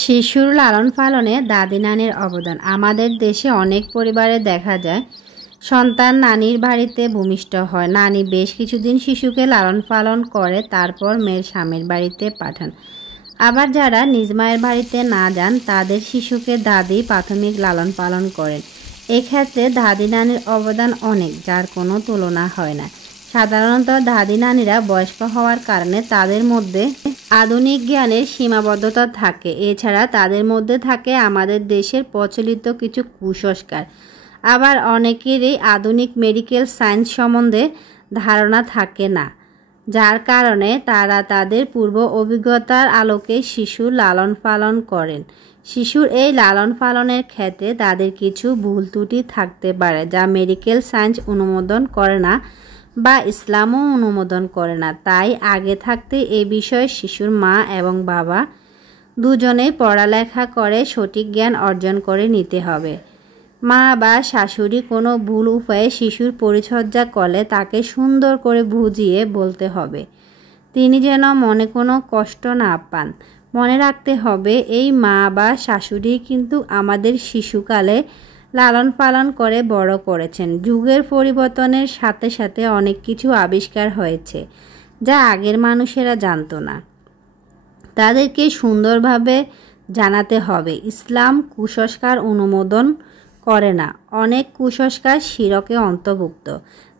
শিশুর লালন পালনে দাদি নানির অবদান। আমাদের দেশে অনেক পরিবারে দেখা যায় সন্তান নানির বাড়িতে ভূমিষ্ঠ হয়। নানি বেশ কিছুদিন শিশুকে লালন পালন করে তারপর মেয়ের স্বামীর বাড়িতে পাঠান। আবার যারা নিজ মায়ের বাড়িতে না যান তাদের শিশুকে দাদি প্রাথমিক লালন পালন করেন। এক্ষেত্রে দাদি নানির অবদান অনেক, যার কোনো তুলনা হয় না। সাধারণত দাদি নানিরা বয়স্ক হওয়ার কারণে তাদের মধ্যে আধুনিক জ্ঞানের সীমাবদ্ধতা থাকে। এছাড়া তাদের মধ্যে থাকে আমাদের দেশের প্রচলিত কিছু কুসংস্কার। আবার অনেকেরই আধুনিক মেডিকেল সায়েন্স সম্বন্ধে ধারণা থাকে না, যার কারণে তারা তাদের পূর্ব অভিজ্ঞতার আলোকে শিশু লালন পালন করেন। শিশুর এই লালন পালনের ক্ষেত্রে তাদের কিছু ভুল ত্রুটি থাকতে পারে, যা মেডিকেল সায়েন্স অনুমোদন করে না বা ইসলামও অনুমোদন করে না। তাই আগে থাকতে এই বিষয়ে শিশুর মা এবং বাবা দুজনেই পড়ালেখা করে সঠিক জ্ঞান অর্জন করে নিতে হবে। মা বা শাশুড়ি কোনো ভুল উপায়ে শিশুর পরিচর্যা করলে তাকে সুন্দর করে বুঝিয়ে বলতে হবে, তিনি যেন মনে কোনো কষ্ট না পান। মনে রাখতে হবে এই মা বা শাশুড়ি কিন্তু আমাদের শিশুকালে লালন পালন করে বড় করেছেন। যুগের পরিবর্তনের সাথে সাথে অনেক কিছু আবিষ্কার হয়েছে যা আগের মানুষেরা জানতো না। তাদেরকে সুন্দরভাবে জানাতে হবে ইসলাম কুসংস্কার অনুমোদন করে না। অনেক কুসংস্কার শিরকে অন্তর্ভুক্ত।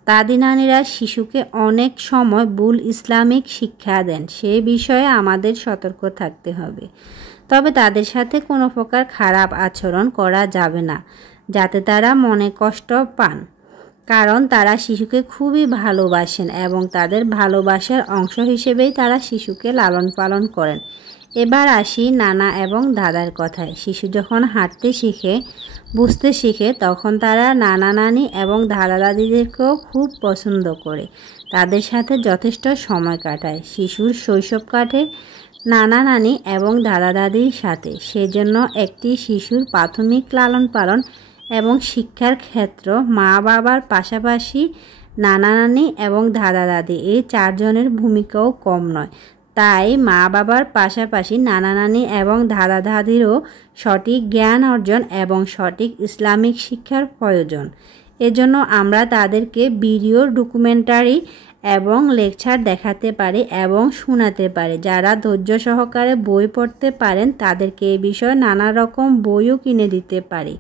দাদি নানিরা শিশুকে অনেক সময় ভুল ইসলামিক শিক্ষা দেন, সে বিষয়ে আমাদের সতর্ক থাকতে হবে। তবে তাদের সাথে কোনো প্রকার খারাপ আচরণ করা যাবে না, যাতে তারা মনে কষ্ট পান, কারণ তারা শিশুকে খুবই ভালোবাসেন এবং তাদের ভালোবাসার অংশ হিসেবেই তারা শিশুকে লালন পালন করেন। এবার আসি নানা এবং দাদার কথায়। শিশু যখন হাঁটতে শিখে, বুঝতে শিখে, তখন তারা নানা নানি এবং দাদা দাদিদেরকেও খুব পছন্দ করে, তাদের সাথে যথেষ্ট সময় কাটায়। শিশুর শৈশব কাটে নানা নানি এবং দাদা দাদির সাথে। সেজন্য একটি শিশুর প্রাথমিক লালন পালন এবং শিক্ষার ক্ষেত্র মা বাবার পাশাপাশি নানা নানি এবং দাদা দাদি এই চারজনের ভূমিকাও কম নয়। তাই মা বাবার পাশাপাশি নানা নানি এবং দাদা দাদিরও সঠিক জ্ঞান অর্জন এবং সঠিক ইসলামিক শিক্ষার প্রয়োজন। এজন্য আমরা তাদেরকে ভিডিও, ডকুমেন্টারি এবং লেকচার দেখাতে পারি এবং শোনাতে পারি। যারা ধৈর্য সহকারে বই পড়তে পারেন তাদেরকে এই বিষয়ে নানা রকম বইও কিনে দিতে পারি।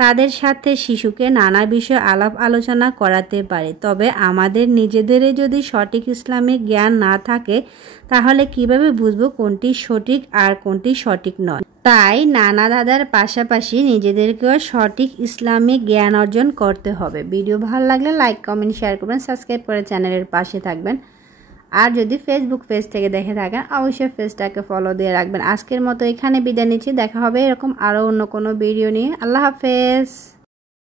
তাদের সাথে শিশুকে নানা বিষয়ে আলাপ আলোচনা করাতে পারি। তবে আমাদের নিজেদেরই যদি সঠিক ইসলামিক জ্ঞান না থাকে তাহলে কিভাবে বুঝবো কোনটি সঠিক আর কোনটি সঠিক নয়? তাই নানা দাদার পাশাপাশি নিজেদেরকেও সঠিক ইসলামিক জ্ঞান অর্জন করতে হবে। ভিডিও ভালো লাগলে লাইক, কমেন্ট, শেয়ার করবেন, সাবস্ক্রাইব করে চ্যানেলের পাশে থাকবেন। আর যদি ফেসবুক পেজ থেকে দেখে থাকেন অবশ্যই পেজটাকে ফলো দিয়ে রাখবেন। আজকের মতো এখানে বিদায় নিচ্ছি। দেখা হবে এরকম আরও অন্য কোনো ভিডিও নিয়ে। আল্লাহ হাফেজ।